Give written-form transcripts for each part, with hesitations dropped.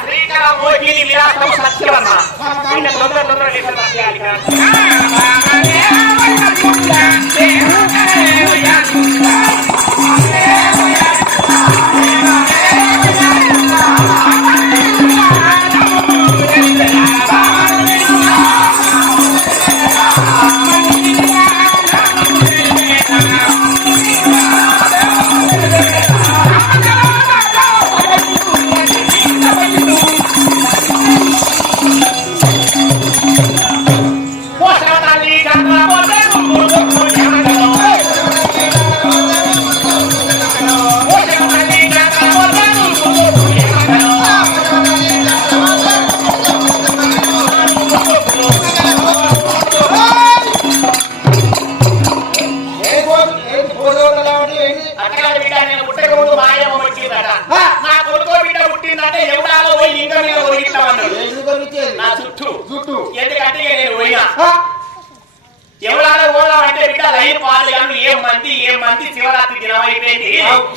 శ్రీకళమోహిని విలాసం సత్యవన్న తొందర ఎవరాలో పోదాం అంటే బిడ్డ లైన్ పాలు ఏం మంది శివరాత్రి దినం అయిపోయింది.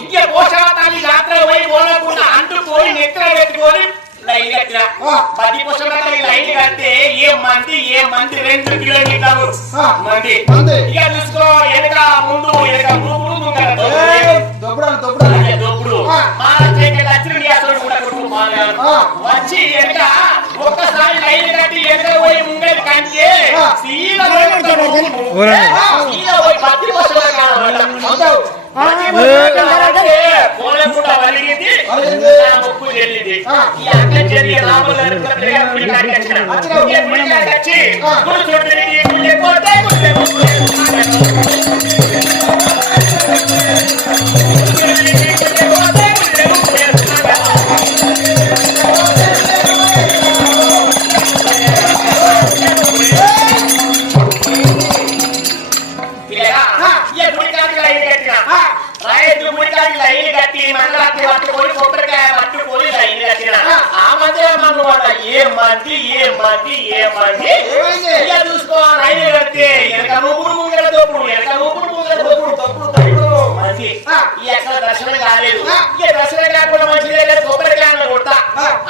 ఇక పోషవతాన్ని యాత్ర పోయి పోలకుండా అంటుకొని నెత్తిన పెట్టుకొని లైన్ కట్టిన 10 పుష్పరాత్రి లైన్ కడితే ఏం మంది 2 కిలోమీటర్లు మంది. ఇక చూసుకో ఎనక ముందు దొప్పుడు వచ్చి ఎనక ఒక్కసారి లైన్ కట్టి ఎనక పోయి ముంగడి కంటే సీదా పోయి 10 పుష్పరాత్రి పోలకుండా వలిగింది ముప్పు చెల్లింది. ఈ అక్క చెల్లి రాములు వచ్చి లైన్ కట్టి మంగళాన్ని పట్టుకొని కొబ్బరికాయ పట్టుకొని లైన్ కట్టిన ఆ మధ్య ఏం మంది చూసుకో లైన్ కడితే వెనక ముగ్గురు ముంగల దోపుడు మంది ఈ అక్కడ దర్శనం కాలేదు. ఇక దర్శనం కాకుండా మంచి దగ్గర కొబ్బరికాయలు కొడతా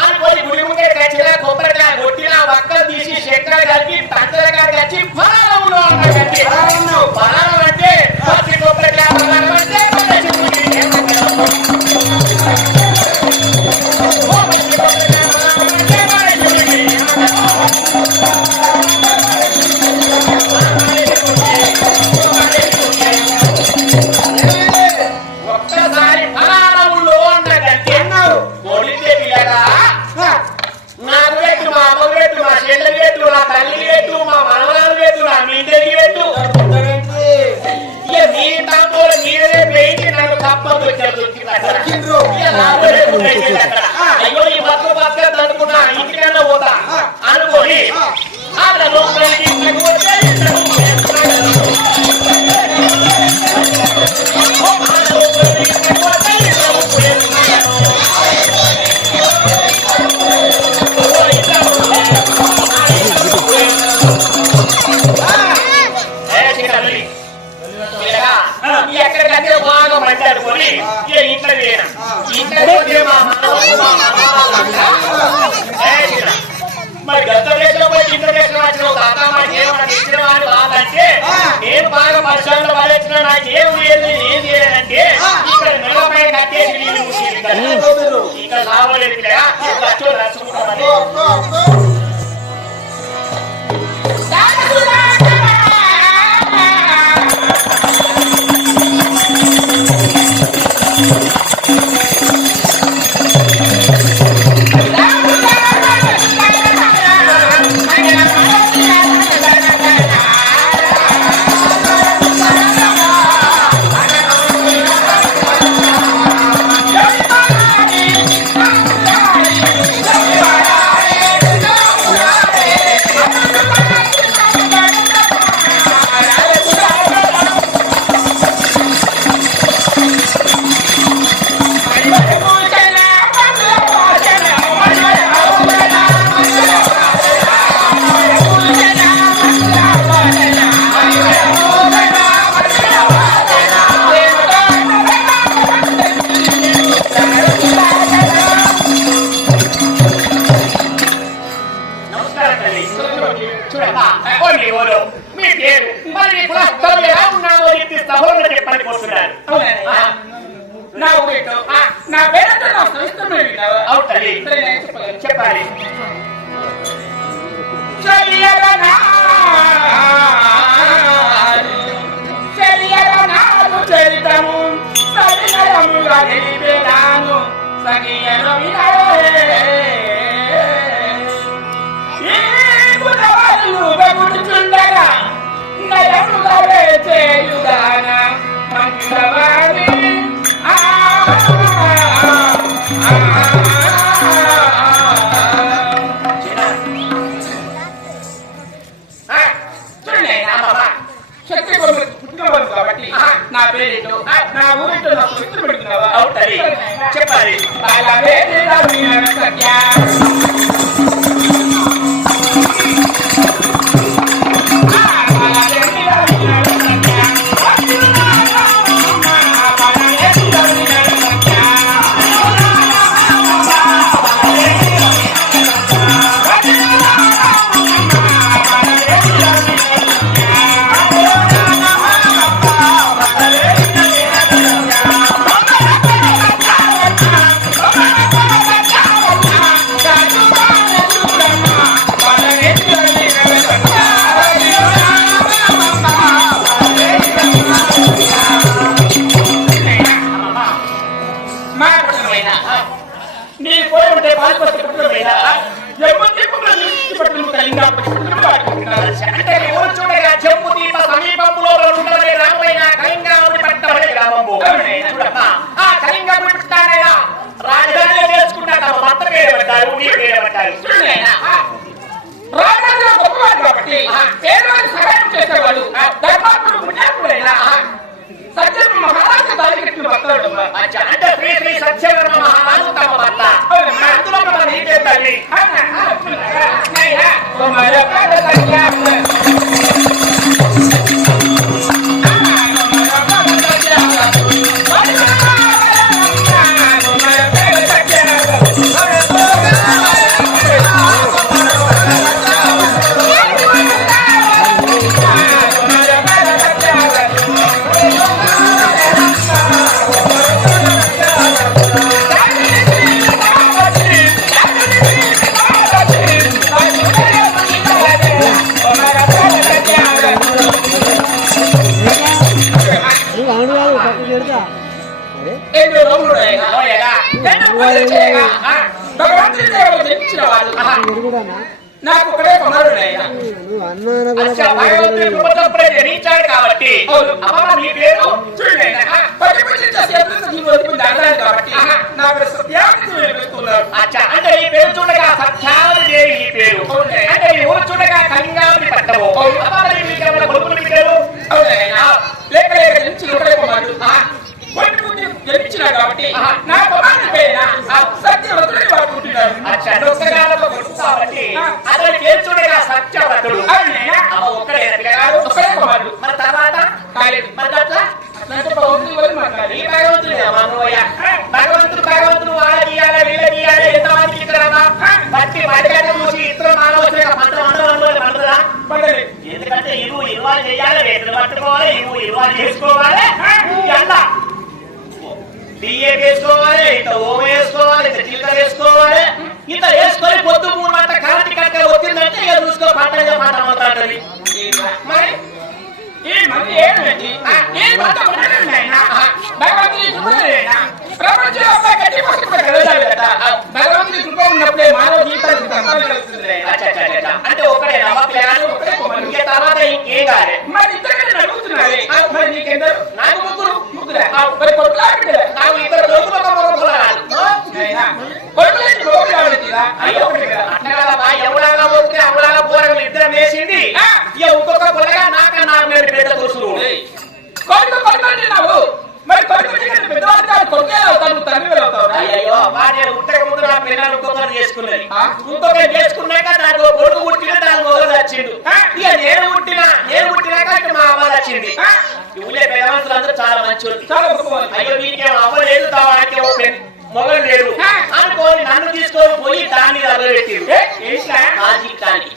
అని పోయి గుడి ముందే కట్టిన కొబ్బరికాయ కొట్టిన పక్కన తీసి చక్కెర కలిపి పంచరగా కట్టి పరారంలో కట్టి పరారం అంటే పచ్చి కొబ్బరికాయ పరారం అంటే ఒక్కసారి ఫలారంలో అన్నదంటే కొడితే పిల్లగా నాకు పెట్టు, మా అమ్మ పెట్టు, మా చెల్లె పెట్టు, నా తల్లి పెట్టు, మా మనవరాలు పెట్టు, నా మీదకి పెట్టు. ఇక మీ తాంబూలు మీరే పెయించి నాకు తప్పదు అయ్యో ఈ బతుకు అనుకున్నా ఇంటికన్నా పోతా అనుకోని ఎక్కడికంటే బాగా మంచి అనుకోని ఇంట్లో వేయను. ఇంట్లో మరి గత దేశంలో పోయి ఇంట్లో దేశం వచ్చిన తాత మనకి ఏమన్నా ఇచ్చిన వాళ్ళు వాళ్ళంటే నేను బాగా పరిశ్రమలో పడేసిన నాకు ఏం లేదు ఏం చేయాలంటే ఇక్కడ నిలబడి కట్టేసి నీళ్ళు ఇక్కడ రావలేదు ఖర్చు రచ్చుకుంటామని Hey! నా ఊరితో నా పేరంటే నా సంస్థమే విన్నావా? అవుతుంది. చెప్పాలి. చెయ్యరనాలు చరితము సరినయముగా నిలిపేదాను సగియను బగుడుచుండగా నయములవే చేయుదాన మంగళవాణి శక్తి పుట్టుకోవాలి కాబట్టి నా పేరేంటో నా ఊరితో నాకు వ్యక్తి పెడుతున్నావా? అవుతుంది. చెప్పాలి. జంబుదీప సమీపంలో ఉండే గ్రామమైన కళింగాపురి పట్టణమనే గ్రామము. ఆ కళింగాపురి పట్టణాన్ని రాజధానిగా చేసుకున్న తమ భర్త పేరబడ్డారు, నీ పేరబడ్డారు. రాజధానిలో గొప్పవాడు కాబట్టి పేదవారికి సహాయం చేసేవాడు ధర్మాత్ముడు పుణ్యాత్ముడైన సత్యవర్మ మహారాజు దారికెట్టిన భర్తడు. అంటే శ్రీ శ్రీ సత్యవర్మ మహారాజు తమ భర్త. అందులో మన నీ పేరు తల్లి. నాకు ఒకటే కుమారుడైనా జరించాడు కాబట్టి నీ పేరు కాబట్టి నాకు అంటే ఈ పేరు చూడగా సత్యావతి దేవి ఈ పేరు. అంటే ఈ ఊరు చూడగా కళింగాపురి పట్టణము. కొడుకులు పేరు లేక లేక నుంచి ఒకటే కుమారుడు జన్మించినాడు కాబట్టి నా కుమారుడి పేరు సత్యవతుడు వాడుకుంటున్నాడు. కాబట్టి అతని పేరు చూడగా సత్యవతుడు. ఒక్కడే కుమారుడు. మరి తర్వాత కాలేదు. మరి అట్లా భగవంతుడు వాళ్ళ గీయాలి వీళ్ళ గీయాలి ఎంతమంది బట్టి బయట చూసి ఇతరులు మానవచ్చుదా? ఎందుకంటే ఇరువాలు చేయాలి, రేట్లు పట్టుకోవాలి, ఇరువాలు చేసుకోవాలి, ఎంత బియ్య వేసుకోవాలి, ఇంత ఓమ వేసుకోవాలి, ఇంత జీలకర్ర వేసుకోవాలి, ఇంత వేసుకొని పొద్దు 3 గంటల కరెంట్ కట్ట వచ్చిందంటే ఇక చూసుకో పంటగా మాట అవుతాంటది. మరి ఈ మంది ఏంటండి ప్రపంచంలో గట్టి భగవంతుడి కృప ఉన్నప్పుడే మానవ జీవితానికి అంటే ఒకటే తర్వాత ఇంకేం కాదు. మరి ఇద్దరు అడుగుతున్నారే మరి నీకెందరు? నాకు ముగ్గురు. మరి కొట్లాడు నాకు ఇద్దరు దొరుకులు ఎవడాగా పోతే అవడాగా పోరగా ఇద్దరు వేసింది. ఇక ఒక్కొక్క పొలగా నాకన్నా పెద్ద దోసులు కొడుకున్నావు. మరి అయ్యో భార్య ఉత్తర ముందు నా పిల్లలు ఇంకొకరు చేసుకున్నది. ఇంకొకరు చేసుకున్నాక నాకు కొడుకు పుట్టిన దాని మొదలు వచ్చిండు. ఇక నేను పుట్టినాక మా అమ్మ వచ్చింది. ఊళ్ళో పెద్దవంతులు అందరూ చాలా మంచి. అయ్యో నీకేమో అవ్వలేదు, వాడికేమో మొగలు లేడు అనుకోని నన్ను తీసుకొని పోయి దాన్ని తగలబెట్టిండు. మాజికాన్ని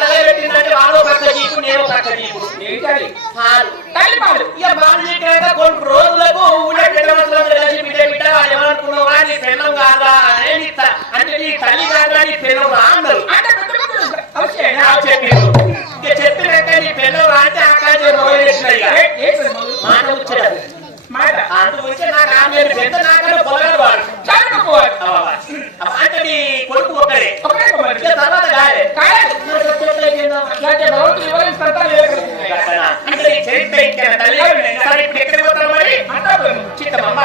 తగలబెట్టిందంటే వాడో పక్క జీపు నేను పక్క జీపు. ఇక మాజికాయ కొన్ని రోజులకు ఊళ్ళో పెద్దవంతులు పెద్ద నాకన్నా పొలగాడు వాడు. చాలుకోవాలి. అంటే నీ కొడుకు ఒక్కడే. ఒకటే కుమారుడు. ఇక తర్వాత కాలే. కాలేదు. అట్లాంటి భగవంతుడు వివరిస్తాడా లేదు. అంటే నీ చరిత్ర ఇంకేనా తల్లి? సరే ఇప్పుడు ఎక్కడికి పోతారు మరి? చిత్తమ్మ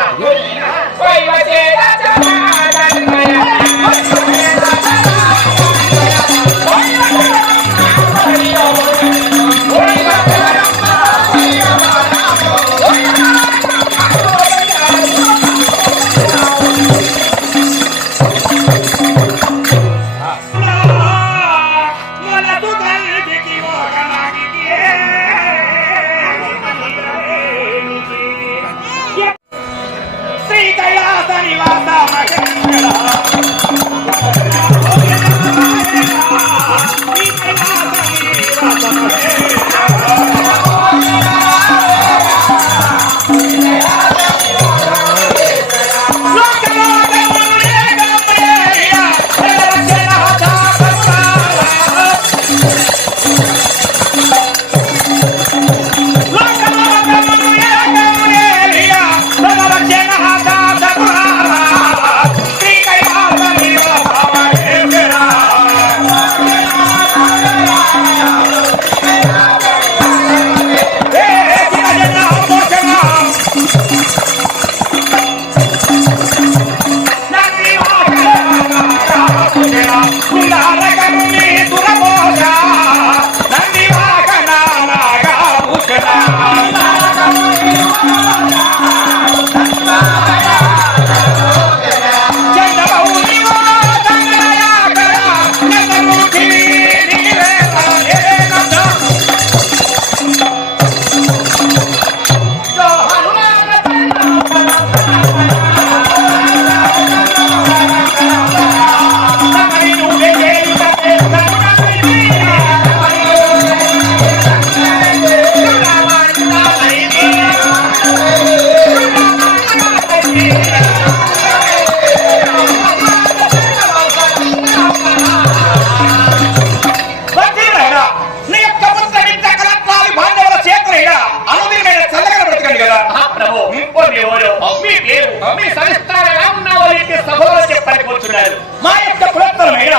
మా యొక్క పురత్తరమైన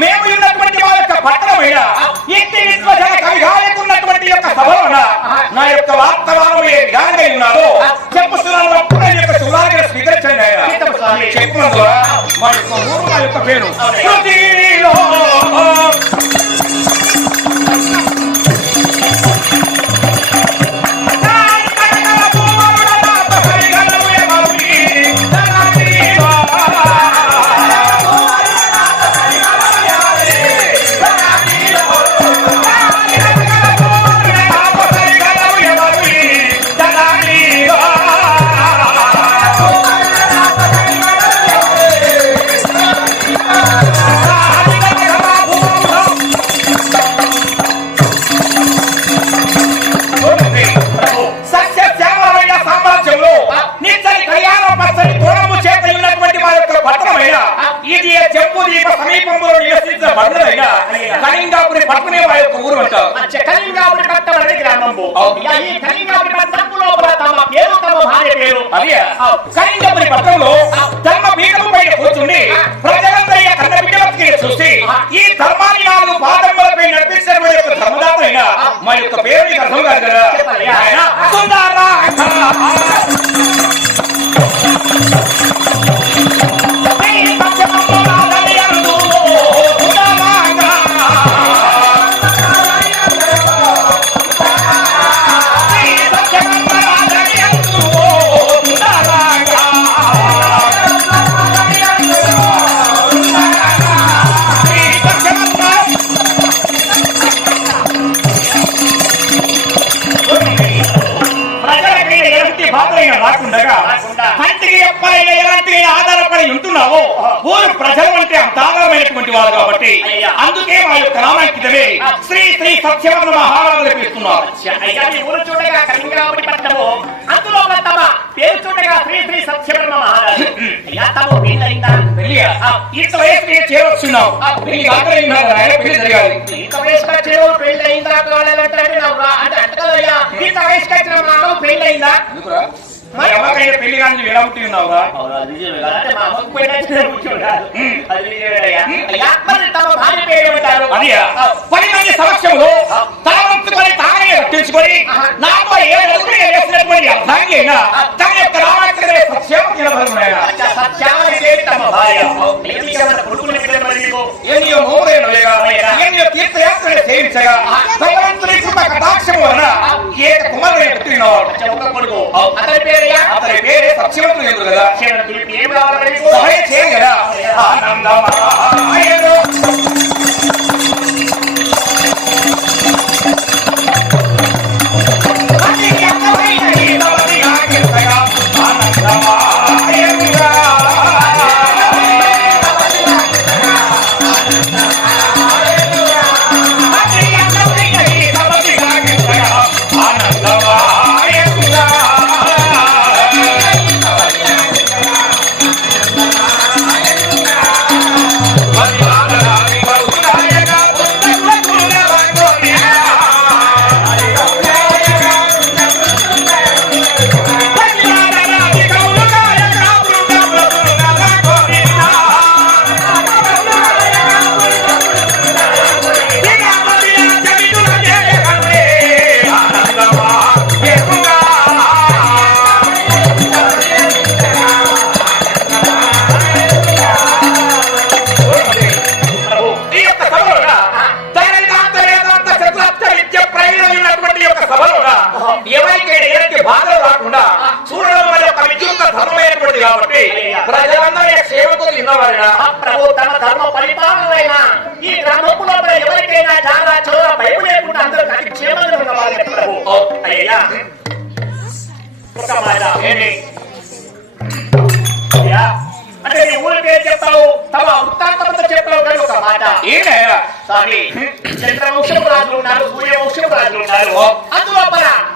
మేము ఉన్నటువంటి మా యొక్క పట్టణమైన ఇంటి విశ్వజన కవిగాయకున్నటువంటి యొక్క సభలోన నా యొక్క వార్తమానమే విధానంగా ఉన్నారో చెప్పుస్తున్నాను అప్పుడు నా యొక్క శివరాజుని స్వీకరించండి ఆయన చెప్పుకున్న ద్వారా మా యొక్క ఊరు మా యొక్క పేరు శృతిలో సమీపంలో నివసించిన బంధువులైన కళింగాపురి పట్టణమే వారి యొక్క ఊరు అంటారు. కళింగాపురి పట్టణం అనేది గ్రామంలో ఈ కళింగాపురి పట్టణంలో తమ పేరు తమ భార్య పేరు అదే కళింగాపురి పట్టణంలో ధర్మ పీఠం పైన కూర్చుండి ప్రజలందరి కన్న బిడ్డలకి చూసి ఈ ధర్మాన్ని 4 పాదములపై నడిపించిన యొక్క ధర్మదాత అయిన మా యొక్క పేరు నీకు అర్థం కాదు కదా ఆయన సుందర కంటికి ఎప్పుడైనా ఎలాంటి ఆధారపడి ఉంటున్నావో ఊరు ప్రజలు అంటే అంత ఆధారమైనటువంటి వారు కాబట్టి అందుకే మా యొక్క నామాంకితమే శ్రీ శ్రీ సత్యవర్మ మహారాజులు పిలుస్తున్నారు. ఊరు చూడగా కళింగాపురి పట్టణము అందులో తమ పేరు చూడగా శ్రీ శ్రీ సత్యవర్మ మహారాజు ఇంత వయసు చేరొచ్చున్నావు పెళ్లి జరగాలి ఇంత వయసుగా చేరు పెళ్లి అయిందా కావాలంటే ఇంత వయసుగా వచ్చిన పెళ్లి అయిందా మా అమ్మకైనా పెళ్లి కానీ ఎలా పుట్టి ఉన్నావుగా అది నిజమే కదా. అంటే మా అమ్మకు పోయినా కూర్చుంటారు. అది నిజమేనయ్యా. అయ్యా, మరి తమ భార్య పేరు ఏమంటారు? అది 10 మంది సమక్షంలో తలవంచుకొని తానే రక్షించుకొని నాతో ఏ అడుగులు వేసినటువంటి అర్థాంగి అయినా తన యొక్క రామాచరణ సత్యం నిలబడుతున్నాయా అచ్చా, సత్యావతి దేవి తమ భార్య. ఏమిచ్చామన్న కొడుకుని పిల్లలు మరి నీకు? ఎన్నో మోరేనుగా ఎన్నో తీర్థయాత్రలు చేయించగా భగవంతుని కృప కటాక్షం వలన ఏక కుమారుడు పుట్టినవాడు. అచ్చా, ఒక్క కొడుకు. అతని పేరయ్యా? అతని పేరే సత్యవంతుడు ఎందుకు కదా సత్యవంతుడికి ఏం కావాలి నీకు? సహాయం చేయగలరా ఆనందమాయను కాబట్టి ప్రజలందరూ సేవకులు విన్నవారైనా ప్రభు తమ ధర్మ పరిపాలన ఈ గ్రామంలో ఎవరికైనా చాలా చోర భయం లేకుండా అందరూ నాకు క్షేమంగా ఉన్నవారు ప్రభు. అయ్యా, ఒక మాట ఏంటి అయ్యా, అంటే నీ ఊరి పేరు చెప్తావు, తమ వృత్తాంతంతో చెప్తావు కానీ ఒక మాట ఏనయ్యా స్వామి, చంద్రవంశపు రాజులు ఉన్నారు, సూర్యవంశపు రాజులు ఉన్నారు. అందులో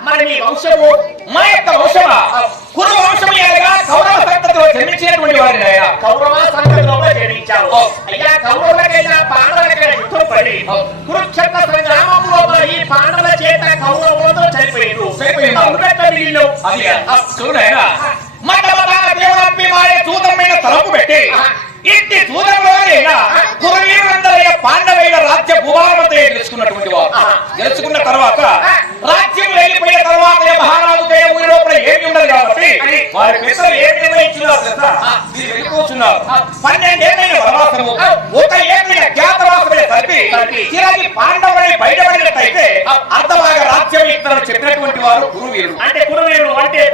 మరి మీ వంశము మా యొక్క వంశమా కురు వంశమయ్యాగా కౌరవ సంతతిలో జన్మించినటువంటి వారినయ్యా. కౌరవ సంఘంలో జన్మించావు. అయ్యా, కౌరవులకైనా పాండవులకైనా యుద్ధం పడి కురుక్షేత్ర సంగ్రామంలో ఈ పాండవుల చేత కౌరవులతో చనిపోయారు. వీళ్ళు అది చూడయ్యా మతమతాల దేవరంపి మారే చూదమైన తలపు పెట్టి ఇంటి చూదంలోనైనా కురువీరులందరూ పాండవైన రాజ్య భూభాగంతో గెలుచుకున్నటువంటి వారు. గెలుచుకున్న తర్వాత రాజ్యం వెళ్ళిపోయిన తర్వాత మహారాజు ఊరి లోపల ఏమి ఉండదు కాబట్టి వారి పెద్దలు ఏమి నిర్ణయించున్నారు కదా వెళ్ళిపోతున్నారు. 12 ఏళ్ళైన వనవాసము ఒక ఏళ్ళైన జ్ఞాతవాసమే కలిపి తిరిగి పాండవుని బయటపడినట్టయితే అర్ధభాగ రాజ్యం ఇతరులు చెప్పినటువంటి వారు కురువీరులు. అంటే కురువీరులు అంటే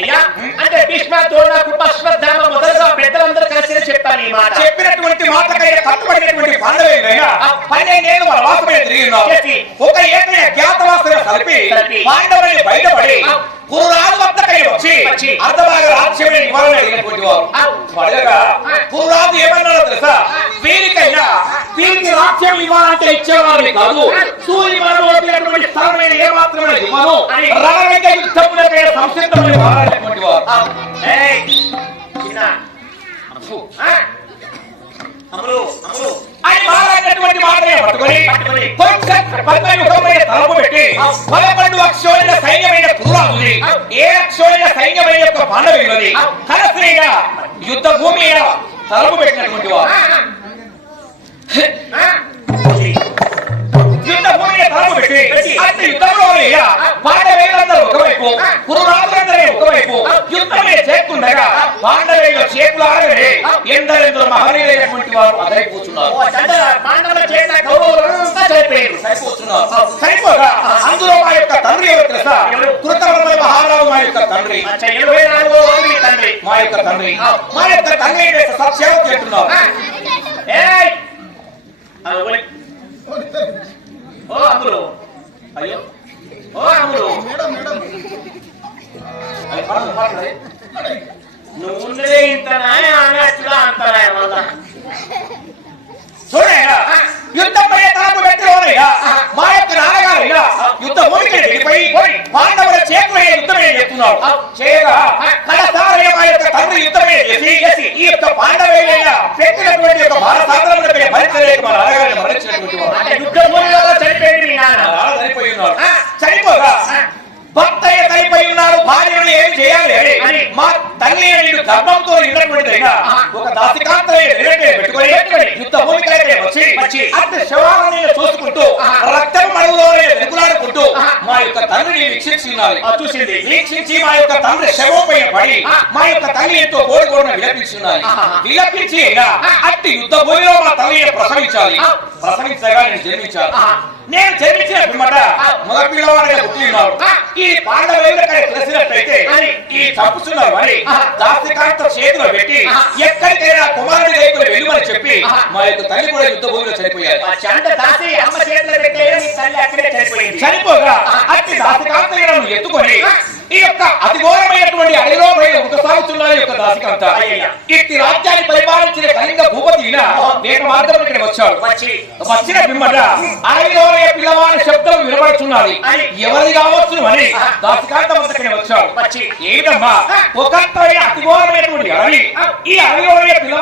అయ్యా, అంటే భీష్మ ద్రోణ కృపాశ్వత్థామ మొదలుగా పెద్దలందరూ కలిసి చెప్పాను ఈ మాట. చెప్పినటువంటి మాటకైనా కట్టుబడినటువంటి పాండవులైనా 12 ఏళ్ళు వనవాసమే తిరిగి ఉన్నారు. ఒక ఏకైన జ్ఞాతవాసమే కలిపి పాండవుని బయటపడి కురురాజు వద్దకై వచ్చి అర్ధభాగ రాజ్యమే నివారణ అయినటువంటి వారు. పడగా కురురాజు ఏమన్నారో తెలుసా, వీరికి రాజ్యం ఇవ్వాలంటే ఇచ్చేవారిని కాదు, సూర్యమైనటువంటి స్థలమైన ఏ మాత్రమే ఇవ్వను, రణరంగ యుద్ధములకై సంసిద్ధమని వారైనటువంటి వారు. ఆయన మాట్లాడినటువంటి మాటలే పట్టుకొని తలపు పెట్టి 11 అక్షోహిణ సైన్యమైన కురురాజుని 7 అక్షోహిణ సైన్యమైన యొక్క పాండవులని కలసిగా యుద్ధ భూమి తలపు పెట్టినటువంటి వారు. యుద్ధ భూమిని తలపు పెట్టి అట్టి యుద్ధంలో పాండవేలందరూ ఒకవైపు కురురాజులందరూ ఒకవైపు యుద్ధమే చేస్తుండగా పాండవేలు చేతులు ఆగలే ఎందరెందరూ మహనీయులైనటువంటి వారు అదే కూర్చున్నారు. సరిపోగా అందులో మా యొక్క తండ్రి ఎవరు తెలుసా, కృతవర్మ మహారాజు మా యొక్క తండ్రి. మా యొక్క తండ్రి సత్యాలు చేస్తున్నారు. ఓ అమ్ములు, అయ్యో ఓ అమ్ములు, నువ్వుండే ఇంతనా అన్నట్టుగా అంతనా మళ్ళా చూడయ్యా యుద్ధం పై తలపు పెట్టినయ్యా మా యొక్క నాన్నగారు యుద్ధ భూమికి వెళ్ళిపోయి పాండవుల చేతులు యుద్ధమే చేస్తున్నారు. చేయగా కడసారి మా యొక్క తండ్రి యుద్ధమే చేసి ఈ యొక్క పాండవులైనా పెట్టినటువంటి యొక్క భారతాగ్రములపై భరించలేక మా నాన్నగారిని మరణించినటువంటి వారు. యుద్ధ భూమిలో చనిపోయింది మీ నాన్న. చనిపోయి ఉన్నారు. చనిపోగా భర్త చనిపోయి ఉన్నారు, భార్యను ఏం చేయాలి ధర్మంతో నిండినటువంటిదైనా ఒక దాసికాంతని పెట్టుకొని యుద్ధ భూమికైతే వచ్చి అట్టి శవాలని చూసుకుంటూ రక్తం మడుగులోనే వెనుకలాడుకుంటూ మా యొక్క తండ్రిని వీక్షించున్నారు. చూసింది వీక్షించి మా యొక్క తండ్రి శవంపై పడి మా యొక్క తల్లి ఎంతో కోరుకోవడం విలపించున్నారు. విలపించి అట్టి యుద్ధ భూమిలో మా తల్లిని ప్రసవించాలి. ప్రసవించగా నేను జన్మించాను. నేను జన్మించిన పిమ్మట మగ పిల్లవాడిగా పుట్టినాడు. ఈ పాండవులు తెలిసినట్లయితే ఈ చంపుతున్నారు అని దాసికాంత చేతిలో పెట్టి ఎక్కడికైనా కుమారుడి వైపులు వెళ్ళమని చెప్పి మా యొక్క తల్లి కూడా యుద్ధ భూమిలో చనిపోయారు. చనిపోగా అట్టి దాసికాంతను ఎత్తుకొని ఈ యొక్క అతి ఘోరమైనటువంటి అడిలో సాగుతున్నారు యొక్క దాసికాంత. ఇట్టి రాజ్యాన్ని పరిపాలించిన కళింగ భూపతి నేను మార్గం ఇక్కడ వచ్చాడు. వచ్చిన పిమ్మట అడవిలో పిల్లవాడి శబ్దం వినబడుతున్నది. ఎవరి కావచ్చు అని దాసికాంత వద్దకి వచ్చాడు. ఏమిటమ్మా ఒక అతి ఘోరమైనటువంటి అడవి. ఈ అడవిలో పిల్ల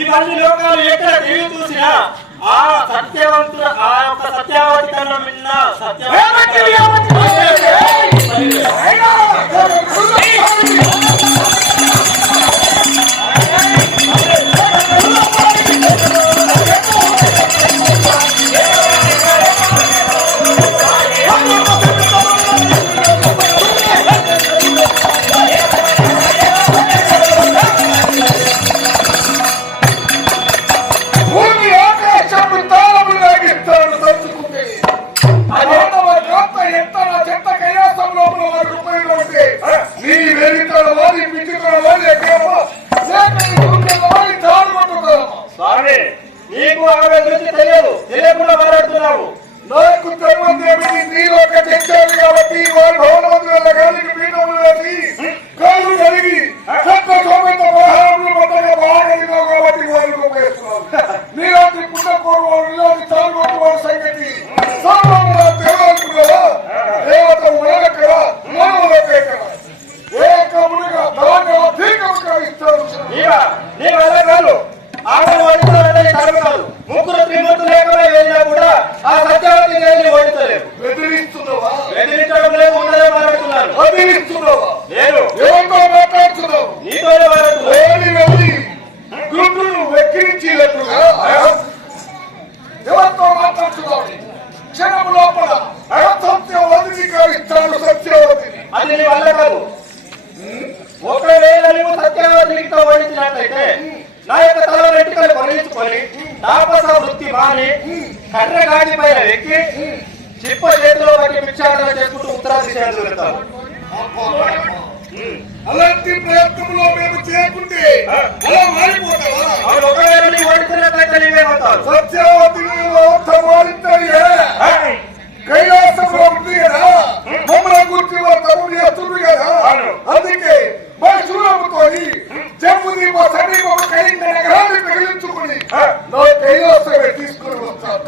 ఇవన్నీ లోకాలు ఎక్కడ తిరిగి చూసినా ఆ సత్యవంతుడు ఆ యొక్క సత్యావతి కన్నా మిన్న నీకు ఆమె గురించి తెలియదు, తెలియకుండా మాట్లాడుతున్నావు. నాకు తెలియదు నీలో తెచ్చారు కాబట్టి వారి భవనవంతుల గాలికి పీఠములు వేసి కాళ్ళు కలిగి చెత్త సోమత వ్యవహారంలో మొత్తగా బాగా కాబట్టి వారికి ఉపయోగిస్తున్నారు. నీలాంటి పుట్టకోరు ఇలాంటి చాలు వారి సంగతి దేవతలుగా దేవత ఉనగక్కడా మనవులకే కదా ఏకమునిగా దాన్ని అధికంగా ఇస్తారు. నీ వల్ల కాదు కాదు ముగ్గురు త్రిమూర్తులు లేకుండా వెళ్ళినా కూడా ఆ సత్యావతి దేవిని ఓడించలేరు. బెదిరిస్తున్నావా? బెదిరించడం లేదు, ఉన్నదే మాట్లాడుతున్నాను. బెదిరిస్తున్నావా? నేను ఎవరితో మాట్లాడుతున్నావు? నీతోనే మాట్లాడుతున్నాను. గుండును వెక్కిరించినట్లుగా ఎవరితో మాట్లాడుతున్నావు? క్షణం లోపల సత్యవతిగా ఇస్తాడు సత్యవతిని. అది నీ వల్ల కాదు. ఒకవేళ నువ్వు సత్యావతితో ఓడించినట్లయితే నా యొక్క తల వెంట్రుకలు పొరగించుకొని తాపస వృత్తి మాని కర్రగాడి పైన ఎక్కి చిప్ప చేతిలో బట్టి భిక్షాటన చేసుకుంటూ ఉత్తరా దిశ వెళ్తాను. అలాంటి ప్రయత్నంలో మేము చేయకుంటే అలా మారిపోతావా? అవును, ఒకవేళ నీవు ఓడిస్తున్నట్లయితే నీవేమవుతావు? సత్యావతిని కైలాసంలో ఉంది కదా, మమ్మల్ని గురించి తమ్ముడు చేస్తుంది కదా. అందుకే మనుషులతో జమ్ము దీప సమీపం కైంద నగరాన్ని పెగిలించుకుని నా కైలాసమే తీసుకుని వస్తాను.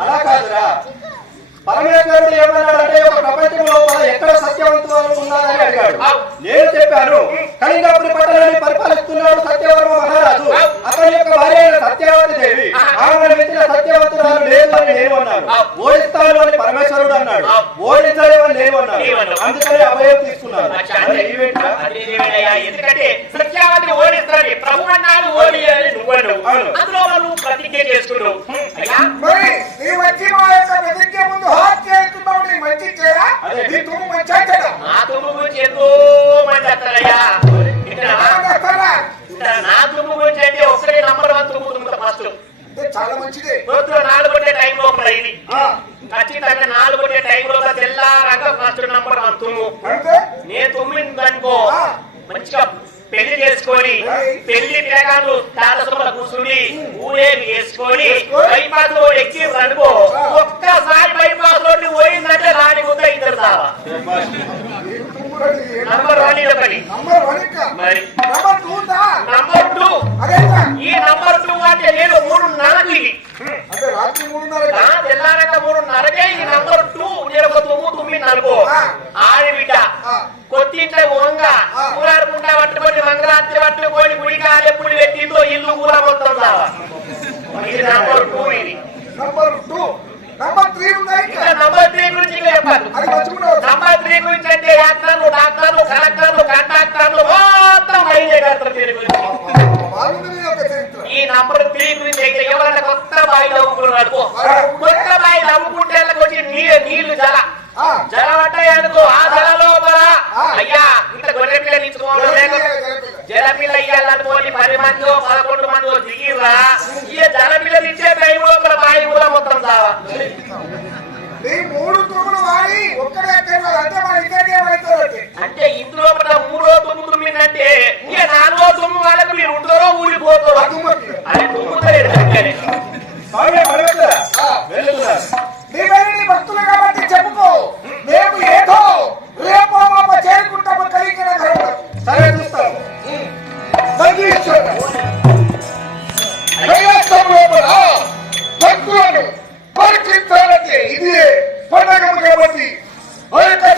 అలా కాదురా, పరమేశ్వరుడు ఏమన్నాడంటే ఒక ప్రపంచం లోపల ఎక్కడ సత్యవంతులు ఉన్నారని అడిగాడు. నేను చెప్పాను కళింగపురి పట్టణాన్ని పరిపాలిస్తున్నాడు సత్యవర్మ మహారాజు. అతని యొక్క భార్య సత్యవతి దేవి. ఆమెను మించిన సత్యవంతురాలు లేదు అని నేను అన్నాను. ఓడిస్తాను అని పరమేశ్వరుడు అన్నాడు. ఓడించలేమని నేను అన్నాను. అందుకని అభయం తీసుకున్నాను. ఎందుకంటే సత్యావతిని ఓడిస్తాడు ప్రభు అన్నాడు, ఓడి అని నువ్వు అందులో నువ్వు ప్రతిజ్ఞ చేసుకున్నావు. వచ్చి మా యొక్క ప్రతిజ్ఞ ముందు హాట్ చేస్తున్నావు. మంచి చేయరా నీ తుమ్ము మంచిగా చేయరా నా తుమ్ము గురించి ఎంతో మంది చెప్తారయ్యా. నా తుమ్ము గురించి అంటే ఒకటే నంబర్ 1 తుమ్ము తుమ్ముతా ఫస్ట్. చాలా మంచిది. పొద్దున 4 టైం లోపల ఇది ఖచ్చితంగా 4 టైం లోపల తెల్లారంగా ఫస్ట్ నంబర్ 1 తుమ్ము. నేను తుమ్మిందనుకో మంచిగా పెళ్లి చేసుకొని పెళ్లి పిల్లగాళ్ళు తారసంలో కూర్చుని ఊరేగి వేసుకొని బైపాస్ లో ఎక్కి అనుకో ఒక్కసారి బైపాస్ లో పోయిందంటే రాని ముందు ఇద్దరు తావా నంబర్ 1 ఒకటి. మరి నంబర్ 2 ఈ నంబర్ 2 అంటే నేను 3:30 ఇది తెల్లారంగా 3:30 ఈ నంబర్ 2 నేను ఒక తుమ్మిది అనుకో ఆడబిడ్డ కొత్తింట్లో వంగ ఊరాడుకుంటా పట్టుకొని మంగళాత్రి పట్టుకొని గుడికాలు ఎప్పుడు పెట్టిందో ఇల్లు ఊర మొత్తం రావా. ఇది నంబర్ 2 ఇది. నంబర్ 3 గురించి చెప్పాలి. నంబర్ 3 గురించి అంటే యాక్టర్లు డాక్టర్లు కలెక్టర్లు కాంట్రాక్టర్లు మొత్తం బయలుదేరుతారు. దీని గురించి ఈ నంబర్ 3 గురించి అయితే ఎవరైనా కొత్త బాయిలు అమ్ముకున్నారు కొత్త బాయిలు అమ్ముకుంటే వచ్చి నీళ్లు జల పట్టాయి అనుకో ఆ జల లోపల అయ్యా ఇంత గొర్రె పిల్ల నిచ్చుకోవాలి జల పిల్ల ఇయ్యాలనుకోని 10 మందో 11 మందో దిగిరా ఈ జల పిల్ల ఇచ్చే టైం లోపల బాయి కూడా మొత్తం చావా. అంటే ఇందులో 3వ తుమ్ము తుమ్మిందంటే ఇక 4వ తుమ్ము వాళ్ళకు మీరు ఉంటారో ఊడిపోతారో అది తుమ్ముతారు. భక్తులు కాబట్టి చెప్పుకో మేము ఏదో రేపో మాప చేరుకుంటాము కలిగిన సరే చూస్తాం. భక్తులను పరీక్షించాలంటే ఇది పండగము కాబట్టి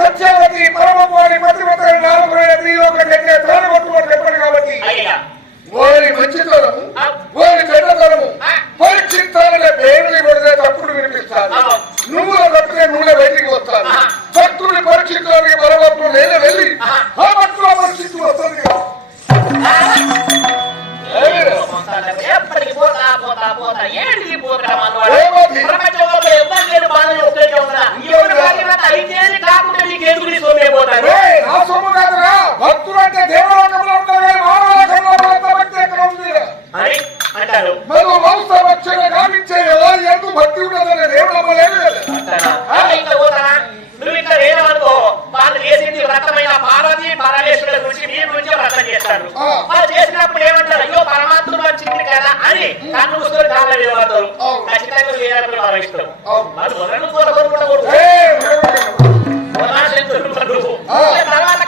సత్యావతి పరమవారి మధ్యమత 4 త్రిలోక చెప్పారు కాబట్టి వారి మంచితనము వారి చెడ్డతనము పరీక్షించాలనే పేరుని పెడితే తప్పుడు వినిపిస్తారు. నువ్వుల తప్పితే నువ్వుల బయటికి వస్తాను. భక్తుల్ని పరీక్షించడానికి పరమత్వం నేను వెళ్ళి ఆ భక్తుల పరీక్షించి వస్తాను. ఎప్పటికి పోతా పోతా పోతా ఏంటికి పోతాం ప్రపంచంలో ఎవరు లేని బాధలు ఒక్కరికే ఉన్నా అయితే కాకుండా నీకు ఎందుకు సోమే పోతారు. నా సొమ్ము కాదురా భక్తులు అంటే దేవలోకంలో ఉంటారు మానవ ఎక్కడ ఉంది అని అంటారు. మనం వంశవక్షణ గావించే ఎందుకు భక్తి ఉండదని దేవుడు నమ్మలేదు ఇట్లా పోతానా నువ్వు ఇట్లా లేవనుకో వాళ్ళు చేసింది వ్రతమైన పార్వతి పరమేశ్వరుల గురించి నీ గురించి వ్రతం చేస్తారు. వాళ్ళు చేసినప్పుడు ఏమంటారు అయ్యో పరమాత్ముడు వచ్చింది కదా అని కన్ను మూసుకొని కాళ్ళ వేయబడతారు. ఖచ్చితంగా వేయాలని భావిస్తారు. వాళ్ళు వదలను కోరకూడదు తర్వాత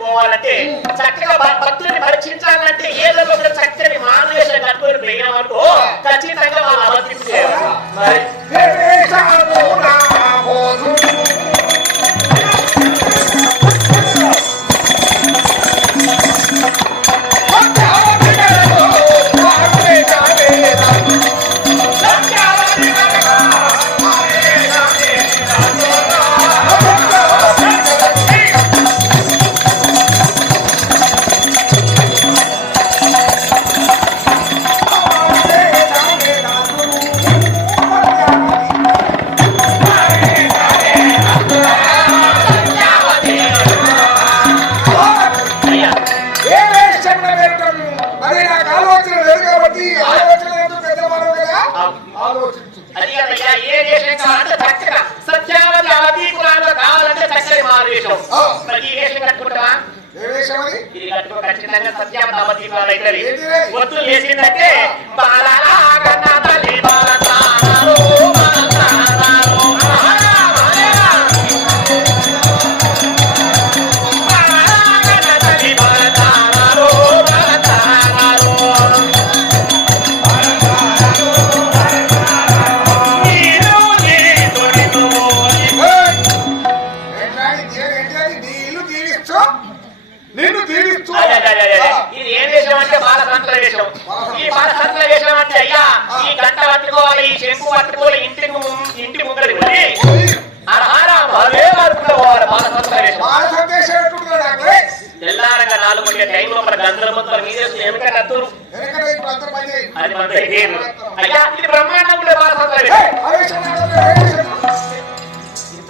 పోవాలంటే చక్కగా భక్తుల్ని పరీక్షించాలంటే ఏదో ఒక చక్కని మానవేశం కట్టుకొని పోయినామనుకో ఖచ్చితంగా వాళ్ళు అవర్తింపు చేయాలి. ఖచ్చితంగా సత్యావతి ఒత్తులు వేసిందంటే ఇది ఏం వేషం అంటే బాలసంతల వేషం. ఈ బాలసంతల వేషం అంటే అయ్యా ఈ గంట పట్టుకోవాలి ఈ చెంపు పట్టుకోవాలి ఇంటి ముందరికి వెళ్ళి తెల్లారంగా 4 టైంలో మన గంటల మొత్తం మీదేస్తుంది ఏమిటంటే అత్తురు అది మన అయ్యా ఇది బ్రహ్మాండం కూడా బాలసంతల వేషం. ఇంత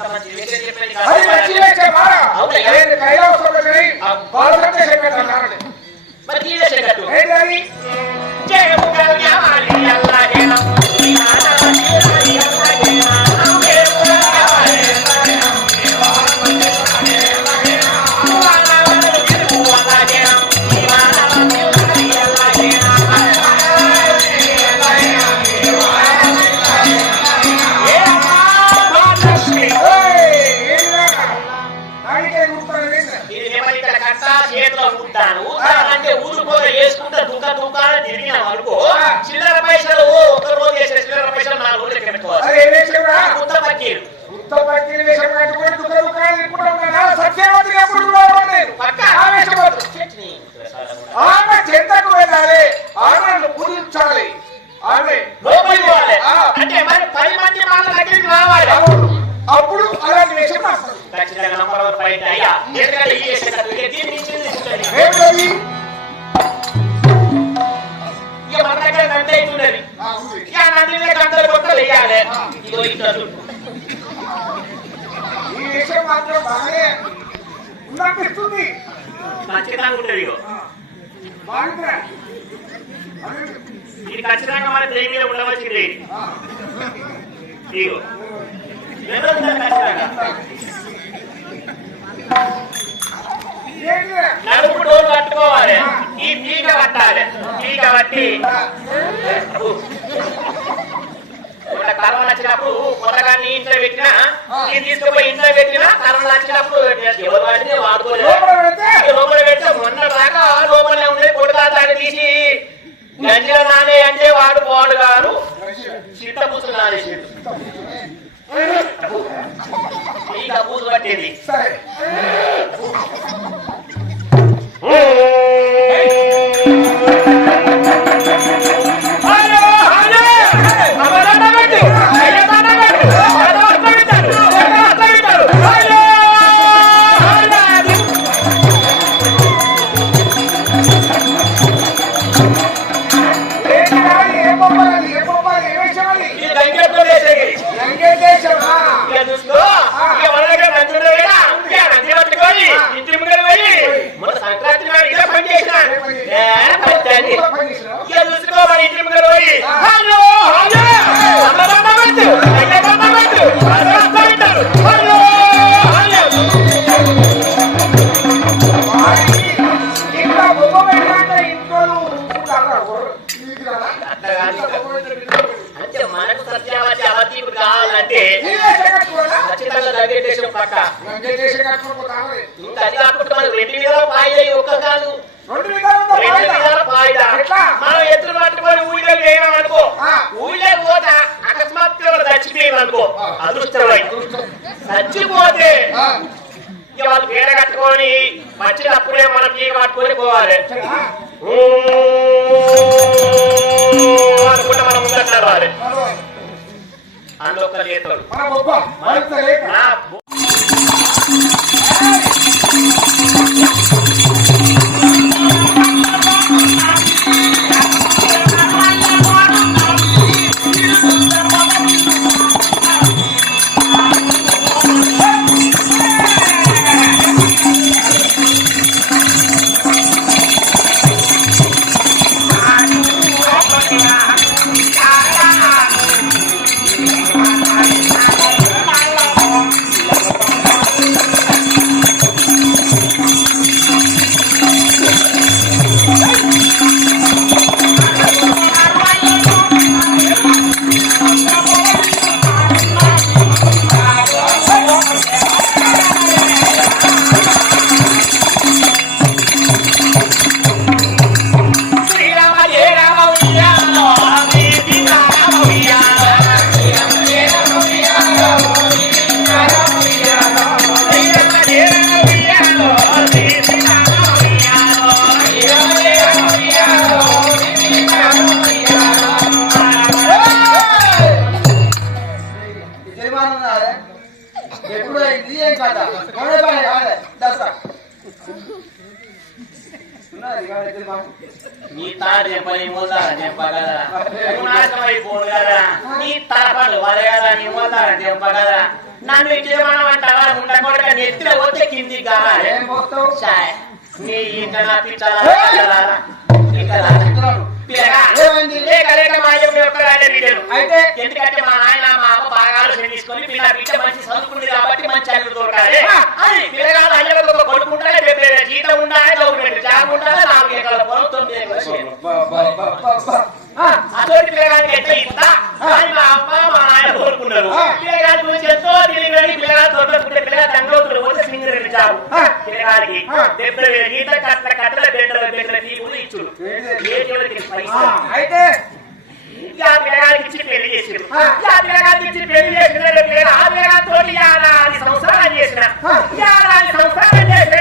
ఇది ఏమని ఇక్కడ కట్ట చేతిలో ఊతాను అంటే ఊరుకోగా వేసుకుంటా దుకా తిరిగినాం అనుకో చిల్లర పైసలు ఒక రోజు చేసే చిల్లర పైసలు 4 రోజులు పెట్టుకోవాలి కొత్త పక్కీరు ఆమె చెంతకు వెళ్ళాలి ఆమెను పూజించాలి ఆమె లోపలికి పోవాలి అంటే మరి 10 మంది మన దగ్గరికి రావాలి అప్పుడు అలాంటి విషయం వస్తుంది. ఖచ్చితంగా నంబర్ 1 పాయింట్ అయ్యా ఎందుకంటే ఈ చేసేటప్పుడు దీన్ని ఇచ్చింది ఏంటది? ఇక మన దగ్గర నంది అవుతున్నది ఇక నంది మీద గంటలు కొత్తలు వేయాలి ఇదో ఇంత ఈ విషయం మాత్రం బాగానే ఉన్నట్టిస్తుంది. ఖచ్చితంగా ఉంటుంది ఇగో బాగుందా? ఇది ఖచ్చితంగా మన దేవి మీద ఉండవలసింది ఇగో ఏంటి? నలుపు డోర్ కట్టుకోవాలి ఈ తీగ కట్టాలి తీగ కట్టి కరోనా వచ్చినప్పుడు కొత్తగా నీ ఇంట్లో పెట్టినా నేను తీసుకుపోయి ఇంట్లో పెట్టినా కరోనా వచ్చినప్పుడు ఎవరు వాడితే వాడుకోలేదు లోపల పెడితే మొన్న దాకా లోపలే ఉండే కొడుతాన్ని తీసి గంజల నానే అంటే వాడు పోడు గారు చిట్ట పూసులు నానేసాడు ఇక పూసు పట్టింది సరే అంటే మనకు సత్యవతి అవతీపుడు కావాలంటే ఖచ్చితంగా దగ్గర పక్క ఇంకా అది కాకుండా మనకు 2 విధాల పాయిదా ఒక్క కాదు 2 విధాల పాయిదా మనం ఎత్తులు పట్టుకొని ఊళ్ళో వేయడం అనుకో ఊళ్ళో పోతా అకస్మాత్తుగా చచ్చిపోయాం అనుకో అదృష్టమై చచ్చిపోతే ఇక వాళ్ళు పేడ కట్టుకొని వచ్చినప్పుడే మనం తీగ పట్టుకొని పోవాలి అనుకుంటే మనం ముందట్లా రావాలి అందులో ఒక చేస్తాడు నీ తాడు చెప్పని మోదారా చెప్పగలరా నాశనం అయిపోను కదా నీ తలపడు వరే కదా నీ మోదారా చెప్పగలరా నన్ను ఇచ్చేమనం అంటావా ఉండకూడక నెత్తిలో వచ్చే కిందికి కావాలి నీ ఇంట నా పిచ్చాలా లేక మా అయితే ఎందుకంటే మా నాయన మా అమ్మ బాగా ఆలోచన తీసుకొని పిల్ల బిడ్డ మంచి చదువుకుంది కాబట్టి మంచి అల్లు దొరకాలి అది పిల్లగాడు అయ్యకు కొడుకుంటానే చెప్పేది జీతం ఉండాలి గవర్నమెంట్ జాబ్ ఉండాలి 4 ఎకరాల పొలం 9 ఎకరాలు అటువంటి పిల్లగాడికి ఎంత ఇంత అని మా అమ్మ మా నాయన కోరుకున్నారు పిల్లగాడి గురించి ఎంతో తెలియని పిల్లగాడు తోటకుంటే పిల్లగాడు తంగవుతుడు పోతే సింగరెడ్డి జాబ్ పిల్లగానికి 70,000 గీత కట్టల బెండల తీగులు ఇచ్చుడు అయితే ఆ పిల్లగానికి ఇచ్చి పెళ్లి చేసారు ఆ పిల్లగానికి ఇచ్చి పెళ్లి చేసిన ఆ పిల్లగాతో యాదాది సంసారం చేసిన యాదాది సంసారం చేసిన